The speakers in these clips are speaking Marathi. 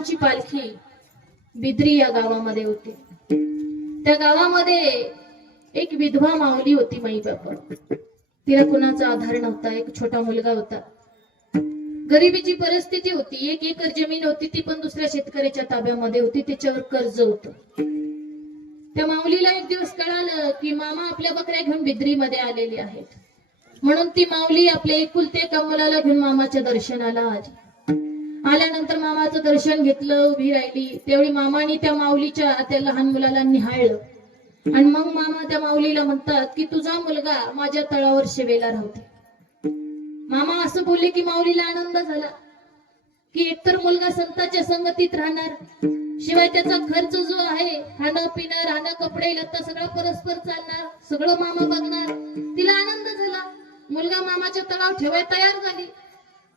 मामांची पालखी बिद्री या गावामध्ये होती. त्या गावामध्ये एक विधवा माऊली होती माई बापा तिला कुणाचा आधार नव्हता एक छोटा मुलगा होता. गरिबीची परिस्थिती होती. एक एकर जमीन होती ती पण दुसऱ्या शेतकऱ्याच्या ताब्यामध्ये होती. त्याच्यावर कर्ज होतं. त्या माऊलीला एक दिवस कळालं की मामा आपल्या बकऱ्या घेऊन बिद्रीमध्ये आलेले आहेत. म्हणून ती माऊली आपल्या एकुलते एका मुलाला घेऊन मामाच्या दर्शनाला आली. आल्यानंतर मामाचं दर्शन घेतलं उभी राहिली. त्यावेळी मामाने त्या माऊलीच्या त्या लहान मुलाला निहाळलं. आणि मग मामा त्या माऊलीला म्हणतात की तुझा मुलगा माझ्या तळावर शेवेला राहते. मामा असं बोलले की माऊलीला आनंद झाला. की एकतर मुलगा संताच्या संगतीत राहणार. शिवाय त्याचा खर्च जो आहे खाणं पिणं राहणं कपडे लत्ता सगळं परस्पर चालणार. सगळं मामा बघणार. तिला आनंद झाला. मुलगा मामाच्या तळावर ठेवाय तयार झाली.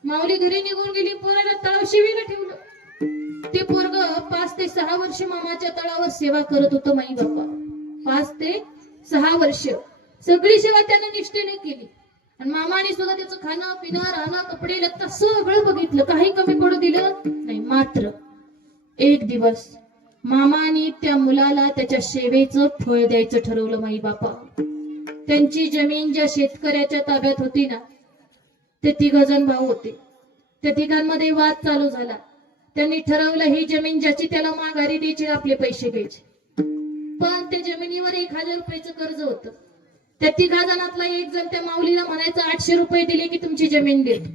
माऊली घरी निघून गेली पोराला तळाव शिवीला ठेवलं. ते पोरग पाच ते सहा वर्ष मामाच्या तळावर सेवा करत होतं माई बाप्पा पाच ते सहा वर्ष. सगळी सेवा त्याने निष्ठेने केली. आणि मामाने सुद्धा त्याचं खाणं पिणं राहणं कपडे लत्ता सगळं बघितलं. काही कमी पडू दिलं नाही मात्र एक दिवस मामाने त्या मुलाला त्याच्या सेवेचं फळ द्यायचं ठरवलं माई बापा त्यांची जमीन ज्या शेतकऱ्याच्या ताब्यात होती ना ते तिघजण भाऊ होते. त्या तिघांमध्ये वाद चालू झाला. त्यांनी ठरवलं ही जमीन ज्याची त्याला माघारी द्यायची आपले पैसे घ्यायचे. पण त्या जमिनीवर एक हजार रुपयाचं कर्ज होतं. त्या तिघा जणातला एक जण त्या माऊलीला म्हणायचं आठशे रुपये दिले की तुमची जमीन देतो.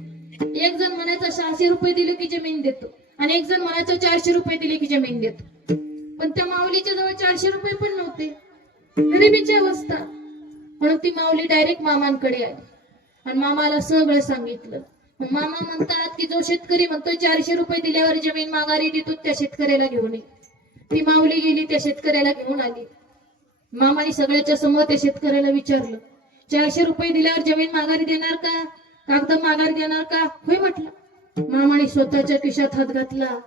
एक जण म्हणायचं सहाशे रुपये दिले की जमीन देतो. आणि एक जण म्हणायचं चारशे रुपये दिले की जमीन देतो. पण त्या माऊलीच्या जवळ चारशे रुपये पण नव्हते. गरिबीची अवस्था म्हणून ती माऊली डायरेक्ट मामांकडे आली. आणि मामाला सगळं सांगितलं. मामा म्हणतात की जो शेतकरी म्हणतो चारशे रुपये दिल्यावर जमीन माघारी देतो त्या शेतकऱ्याला घेऊन ये. ती माऊली गेली त्या शेतकऱ्याला घेऊन आली. मामाने सगळ्याच्या समोर त्या शेतकऱ्याला विचारलं चारशे रुपये दिल्यावर जमीन माघारी देणार का? कागद माघारी देणार का? होय म्हटलं. मामाने स्वतःच्या खिशात हात घातला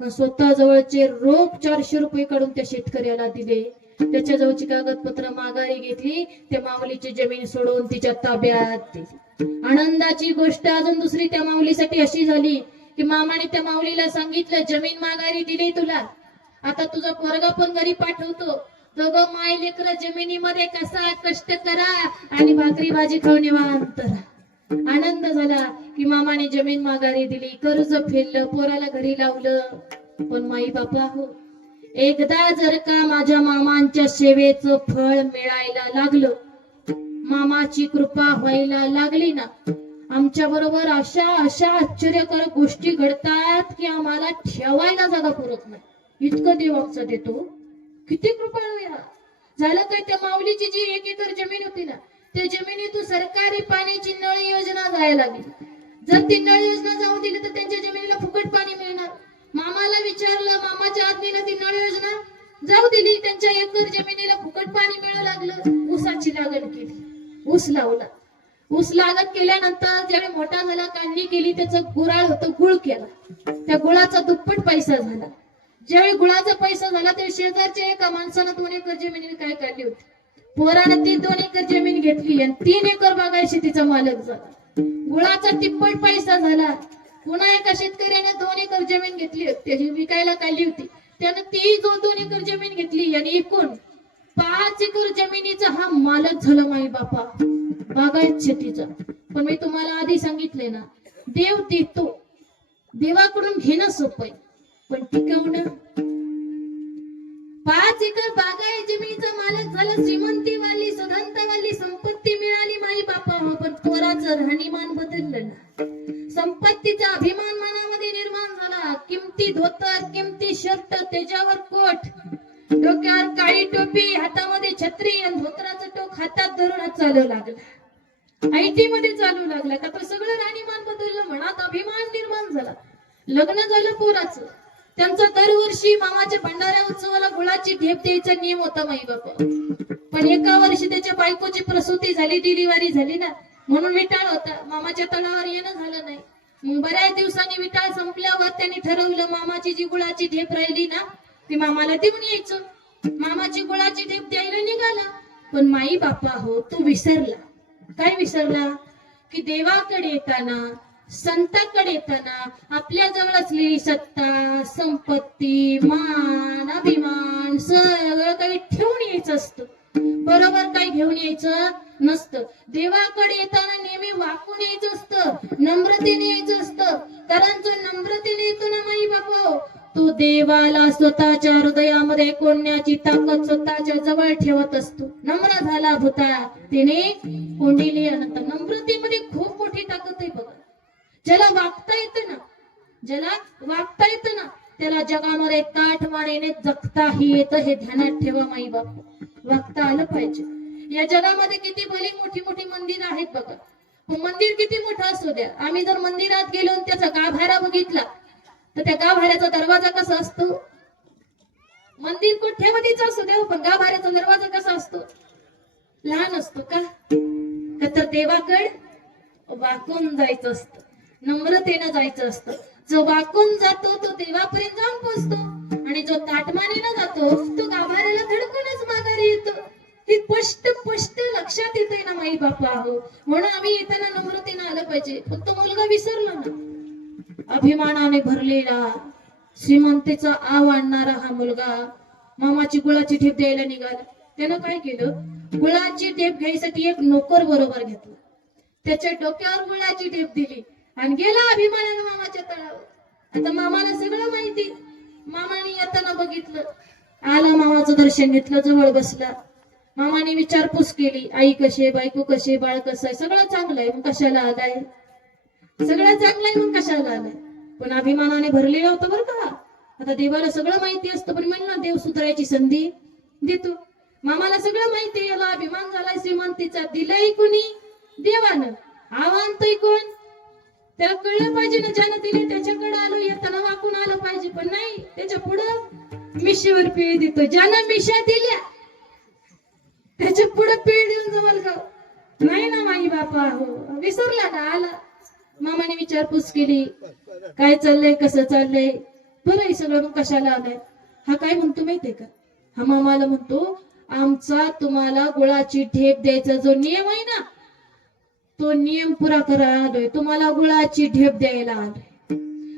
स्वतः जवळचे रोख चारशे रुपये काढून त्या शेतकऱ्याला दिले. त्याच्या जवळची कागदपत्र माघारी घेतली त्या माऊलीची जमीन सोडून तिच्या ताब्यात दिली. आनंदाची गोष्ट अजून दुसरी त्या माऊलीसाठी अशी झाली की मामाने त्या माऊलीला सांगितलं जमीन माघारी दिली तुला. आता तुझा पोरगा पण घरी पाठवतो. दोघं माय लेकर जमिनीमध्ये कसा कष्ट करा आणि भाकरी भाजी खाऊन निवांत आनंद झाला की मामाने जमीन माघारी दिली कर्ज फेडलं पोराला घरी लावलं. पण माई बापा हो एकदा जर का माझ्या मामांच्या सेवेचं फळ मिळायला लागलं मामाची कृपा व्हायला लागली ना. आमच्या बरोबर अशा अशा आश्चर्यकारक गोष्टी घडतात की आम्हाला ठेवायला जागा पुरत नाही. इतकं देवाचं देतो. किती कृपाळू झालं काय त्या माऊलीची जी एक एकर जमीन होती ना त्या जमिनीतून सरकारी पाण्याची नळ योजना जायला लागली. जर ती नळ योजना जाऊ दिली तर त्यांच्या जमिनीला फुकट पाणी मिळणार. मामाला विचारलं मामाच्या आज्ञेनं ती नळ योजना जाऊ दिली त्यांच्या एकर जमिनीला फुकट पाणी मिळू लागलं ऊसाची लागण केली. ऊस लावला. ऊस लागत केल्यानंतर ज्यावेळी मोठा झाला काढणी केली त्याचं गुराळ होतं गुळ केला. त्या गुळाचा दुप्पट पैसा झाला. ज्यावेळी गुळाचा पैसा झाला त्या शेजारच्या एका माणसानं दोन एकर जमिनी काय काढली होती? पोरानं ती दोन एकर जमीन घेतली आणि तीन एकर बागाय शेतीचा मालक झाला. गुळाचा तिप्पट पैसा झाला. पुन्हा एका शेतकऱ्याने दोन एकर जमीन घेतली त्याची विकायला काढली होती. त्यानं ती दोन दोन एकर जमीन घेतली आणि एकूण पाच एकर जमिनीचा हा मालक झाला माई बापा. बागायत शेतीचा. पण मी तुम्हाला आधी सांगितले ना देव देतो. देवाकडून घेणं सोपं आहे. पण टिकवणं. पाच एकर बागायत जमिनीचा मालक झाला श्रीमंत चालू लागला. आयटी मध्ये चालू लागला. का सगळं राहणीमान बदललं मनात अभिमान निर्माण झाला. लग्न झालं पोराचं. त्यांचा दरवर्षी मामाच्या भंडाऱ्या उत्सवाला गुळाची ढेप द्यायचा नियम होता माई बापा. पण एका वर्षी त्याच्या बायकोची प्रसूती झाली डिलिव्हरी झाली ना. म्हणून विटाळ होता. मामाच्या तळावर येणं झालं नाही. मग बऱ्याच दिवसांनी विटाळ संपल्यावर त्यांनी ठरवलं मामाची जी गुळाची ढेप राहिली ना ती मामाला देऊन यायचं. मामाची गुळाची ढेप द्यायला निघाला. पण माई बापा हो तो विसरला. काय विसरला? की देवाकडे येताना संताकडे येताना आपल्या जवळ असलेली सत्ता संपत्ती मान अभिमान सगळं काही ठेवून यायचं असतं. बरोबर काही घेऊन यायचं नसतं. देवाकडे येताना नेहमी वाकून यायचं असतं नम्रतेने यायचं असतं. कारण जो नम्रतेने येतो ना माई बापा हो, तू देवाला स्वतःच्या हृदयामध्ये कोंडण्याची ताकद स्वतःच्या जवळ ठेवत असतो. नम्र झाला भूताळा त्याने कोंडिली अनंत नम्रतेमध्ये खूप मोठी ताकद आहे बघा. ज्याला वागता येतं ना ज्याला वागता येतं ना त्याला जगामध्ये ताठमानेने जगताही येतं हे ध्यानात ठेवा माई बाप. वागता आलं पाहिजे. या जगामध्ये किती भली मोठी मोठी मंदिर आहेत बघा. मंदिर किती मोठं असू द्या. आम्ही जर मंदिरात गेलो आणि त्याचा गाभारा बघितला तर त्या गाभाऱ्याचा दरवाजा कसा असतो? मंदिर कोठ्यामध्येच असू देव पण गाभाऱ्याचा दरवाजा कसा असतो? लहान असतो का? तर देवाकड वाकून जायचं असतं नम्रतेनं जायचं असतं. जो वाकून जातो तो देवापर्यंत जाऊन पोहोचतो. आणि जो ताटमानेनं जातो तो गाभाऱ्याला धडकूनच माघारी येतो. हे स्पष्ट स्पष्ट लक्षात येतंय ना माई बापा हो म्हणून आम्ही येताना नम्रतेनं आलं पाहिजे. पण तो मुलगा विसरला ना. अभिमानाने भरलेला श्रीमंतीचा आव आणणारा हा मुलगा मामाची गुळाची ठेप द्यायला निघाला. त्यानं काय केलं? गुळाची ठेप घ्यायसाठी एक नोकर बरोबर घेतला. त्याच्या डोक्यावर गुळाची ठेप दिली आणि गेला अभिमानानं मामाच्या तळावर. आता मामाला सगळं माहिती. मामाने येताना बघितलं. आला मामाचं दर्शन घेतलं जवळ बसला. मामाने विचारपूस केली आई कशी आहे? बायको कशी आहे? बाळ कसं आहे? सगळं चांगलं आहे. मग कशाला आलाय? सगळं चांगलं मग कशाला आलं पण अभिमानाने भरलेलं होतं बरं का. आता देवाला सगळं माहिती असतं पण म्हणलं देव सुधारायची संधी देतो. मामाला सगळं माहिती याला अभिमान झालाय श्रीमंतीचा. दिलंय कुणी? देवानं. आव्हानतोय कोण? त्याला कळलं पाहिजे ना ज्यानं दिले त्याच्याकडे आलो येताना वाकून आलं पाहिजे. पण नाही त्याच्या पुढं मिशीवर पीळ देतो. ज्यानं मिशा दिल्या त्याच्या पुढं पिळ देऊन जमल का हो? नाही ना माई बापा हो. विसरला ना आला. मामाने विचारपूस केली काय चाललंय? कसं चाललंय? बरं आहे सगळं मग कशाला आलंय? हा काय म्हणतो माहितीये का? हा मामाला म्हणतो आमचा तुम्हाला गुळाची ढेप द्यायचा जो नियम आहे ना तो नियम पुरा करायला आलोय. तुम्हाला गुळाची ढेप द्यायला आलोय.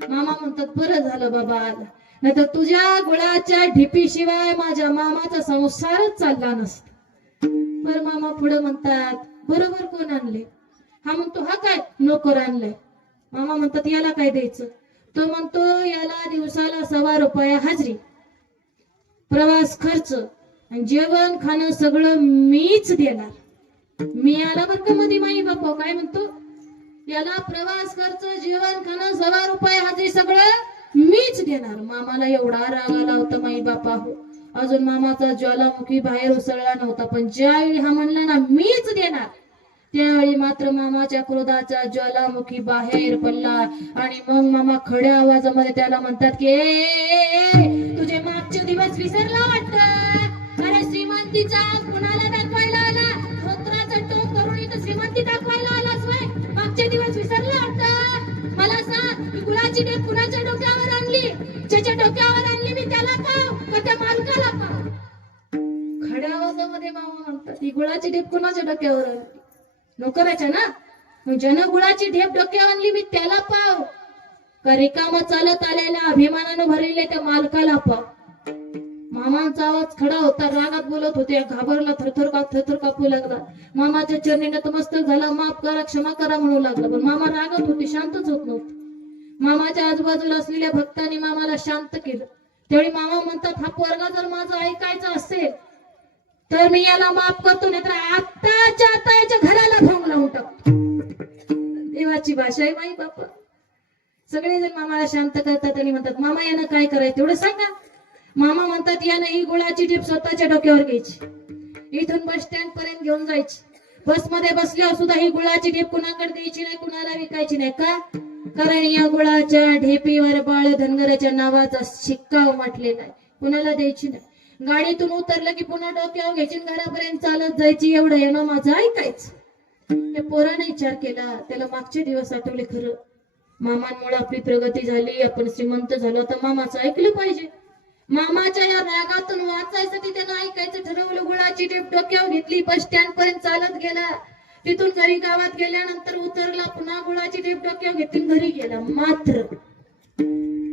मामा म्हणतात बरं झालं बाबा आला. नाही तर तुझ्या गुळाच्या ढिपीशिवाय माझ्या मामाचा संसारच चालला नसता. बर मामा पुढे म्हणतात बरोबर कोण आणले हा म्हणतो हा काय नोकर आणलाय? मामा म्हणतात याला काय द्यायचं? तो म्हणतो याला दिवसाला सव्वा रुपया हाजरी प्रवास खर्च आणि जेवण खाणं सगळं मीच देणार. मी आला बर का मध्ये माई बापा? काय म्हणतो याला प्रवास खर्च जेवण खाणं सव्वा रुपया हाजरी सगळं मीच देणार. मामाला एवढा राग आला होता माई बापा. हो अजून मामाचा ज्वालामुखी बाहेर उसळला नव्हता पण ज्यावेळी हा म्हणला ना मीच देणार. त्यावेळी मात्र मामाच्या क्रोधाचा ज्वालामुखी बाहेर पडला. आणि मग मामा खड्या आवाजामध्ये त्याला म्हणतात की तुझे मागचे दिवस विसरला वाटत? अरे श्रीमंतीचा कुणाला दाखवायला आला? धोत्राचा टोक करून इथं श्रीमंती दाखवायला आलास वय? मागचे दिवस विसरला वाटत? मला सांग की गुळाची डेप कुणाच्या डोक्यावर आणली? ज्याच्या डोक्यावर आणली मी त्याला पाव का त्या मालकाला पाव? खड्या आवाजामध्ये मामा म्हणतात ही गुळाची डेप कुणाच्या डोक्यावर आणली? नोकराच्या ना? गुळाची ढेप डोक्यावर आणली मी त्याला पाव. का रिकाम चालत आलेल्या अभिमानानं भरलेल्या त्या मालकाला पाव. मामांचा आवाज खडा होता रागात बोलत होते घाबरला थरथर का थरथर कापू लागला. मामाच्या चरणी नतमस्तक झाला माफ करा क्षमा करा म्हणू लागला. पण मामा रागात होते शांतच होत नव्हते. मामाच्या आजूबाजूला असलेल्या भक्तांनी मामाला शांत केलं. त्यावेळी मामा म्हणतात हा पोरगा जर माझं ऐकायचं असेल तर मी याला माफ करतो नाही तर आत्ताच्या आता याच्या घराला भोंग लावून टाकतो. देवाची भाषा आहे माई बापा. सगळेजण मामाला शांत करतात आणि म्हणतात मामा यानं काय करायचं? तेवढं सांगा. मामा म्हणतात यानं ही गुळाची टीप स्वतःच्या डोक्यावर घ्यायची. इथून बस स्टँड पर्यंत घेऊन जायची. बसमध्ये बसल्यावर सुद्धा ही गुळाची ढेप कुणाकडे द्यायची नाही कुणाला विकायची नाही. का? कारण या गुळाच्या ढेपीवर बाळ धनगराच्या नावाचा शिक्का उमटलेला आहे कुणाला द्यायची नाही? गाडीतून उतरलं की पुन्हा डोक्यावर घ्यायची घरापर्यंत चालत जायची एवढं येणं माझं? ऐकायचं. त्या पोराने विचार केला त्याला मागचे दिवस आठवले खरं. मामांमुळे आपली प्रगती झाली आपण श्रीमंत झालो तर मामाचं ऐकलं पाहिजे. मामाच्या या रागातून वाचायसाठी त्यानं ऐकायचं ठरवलं गुळाची टेप डोक्यावर घेतली बस स्टँड पर्यंत चालत गेला. तिथून घरी गावात गेल्यानंतर उतरला पुन्हा गुळाची टेप डोक्यावर घेतून घरी गेला. मात्र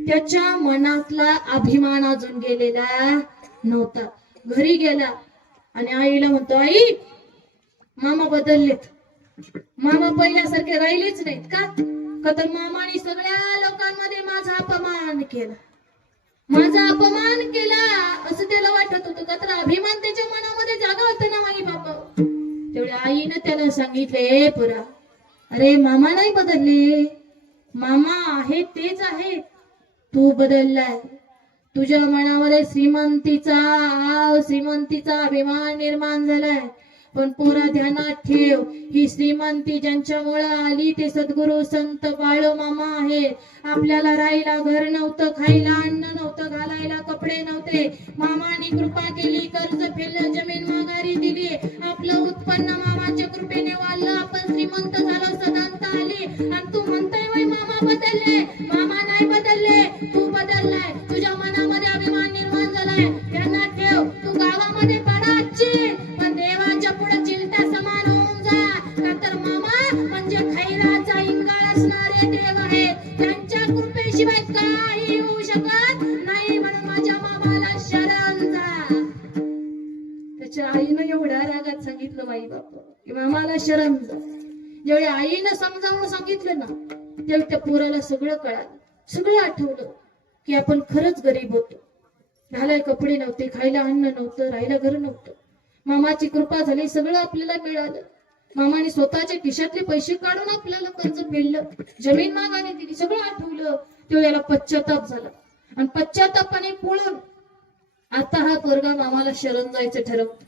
त्याच्या मनातला अभिमान अजून गेलेला. नव्हता. घरी गेला आणि आईला म्हणतो आई मामा बदललेत. मामा पहिल्यासारखे राहिलेच नाहीत का? का तर मामाने सगळ्या लोकांमध्ये माझा अपमान केला. माझा अपमान केला असं त्याला वाटत होतं. का तर अभिमान त्याच्या मनामध्ये जागा होता ना आई बाबा. तेवढ्या आईनं त्याला सांगितले पुरा अरे मामा नाही बदलले. मामा आहे तेच आहे तू बदललाय. तुझ्या मनामध्ये श्रीमंतीचा श्रीमंतीचा अभिमान निर्माण झालाय. पण पोरा ध्यानात ठेव. ही श्रीमंती ज्यांच्यामुळं आली ते सद्गुरु संत बाळो मामा आहेत. आपल्याला राहायला घर नव्हतं खायला अन्न नव्हतं घालायला कपडे नव्हते. मामाने कृपा केली कर्ज फेडलं जमीन माघारी दिली. आपलं उत्पन्न मामाच्या कृपेने वाढलं. आपण श्रीमंत झालो सदांत आली. आणि तू म्हणताय वय मामा बदलले. मामा नाही बदलले. तू बदललाय. तुझ्या मनामध्ये अभिमान निर्माण झालाय. ध्यानात ठेव. तू गावामध्ये जेवढे आईनं समजावून सांगितलं ना तेव्हा त्या पोराला सगळं कळालं. सगळं आठवलं की आपण खरंच गरीब होतो. घालाय कपडे नव्हते खायला अन्न नव्हतं राहायला घर नव्हतं. मामाची कृपा झाली सगळं आपल्याला मिळालं. मामाने स्वतःच्या खिशातले पैसे काढून आपल्याला कर्ज फेडलं जमीन मागाने दिली सगळं आठवलं. तेव्हा याला पश्चाताप झाला. आणि पश्चातापाने पुळून आता हा पोरगा मामाला शरण जायचं ठरवतो.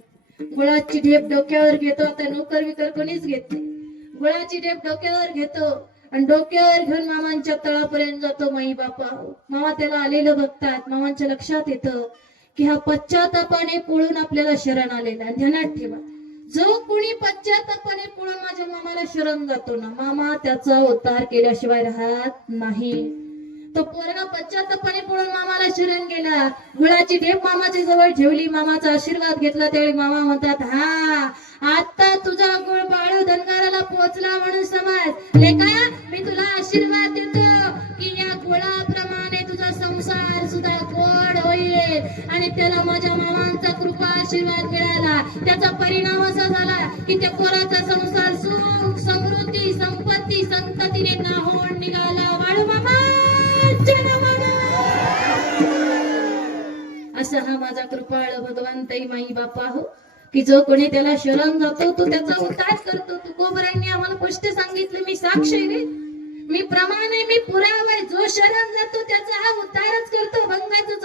गुळाची ढेप डोक्यावर घेतो आता नोकर विकर कोणीच घेत नाही. गुळाची टेप डोक्यावर घेतो. आणि डोक्यावर घेऊन मामांच्या तळापर्यंत जातो माई बापा. मामा त्याला आलेलं बघतात. मामांच्या लक्षात येतं की हा पश्चातापाने पळून आपल्याला शरण आलेला ध्यानात ठेवा. जो कोणी पश्चातापाने पळून माझ्या मामाला शरण जातो ना मामा त्याचा उद्धार केल्याशिवाय राहत नाही. तो पोरगा पश्चातापाने पळून मामाला शरण गेला. गुळाची ढेप मामाच्या जवळ ठेवली. मामाचा आशीर्वाद घेतला. त्यावेळी मामा म्हणतात हा आता तुझा गुळ बाळू धनगाराला पोहोचला म्हणून समज. लेखा मी तुला आशीर्वाद देतो की या गुळाप्रमाणे तुझा संसार सुद्धा गोड होईल. आणि त्याला माझ्या मामांचा कृपा आशीर्वाद मिळाला. त्याचा परिणाम असा झाला की त्या पोराचा संसार सुख समृद्धी संपत्ती संततीने ना होणार हा माझा कृपाळ भगवंतई माई बापा हो की जो कोणी त्याला शरण जातो तो त्याचा उद्धार करतो? तुकोबरायांनी आम्हाला स्पष्ट सांगितलं मी साक्ष आहे रे. मी प्रमाणे मी पुरावा. जो शरण जातो त्याचा हा उद्धारच करतो भंगाचा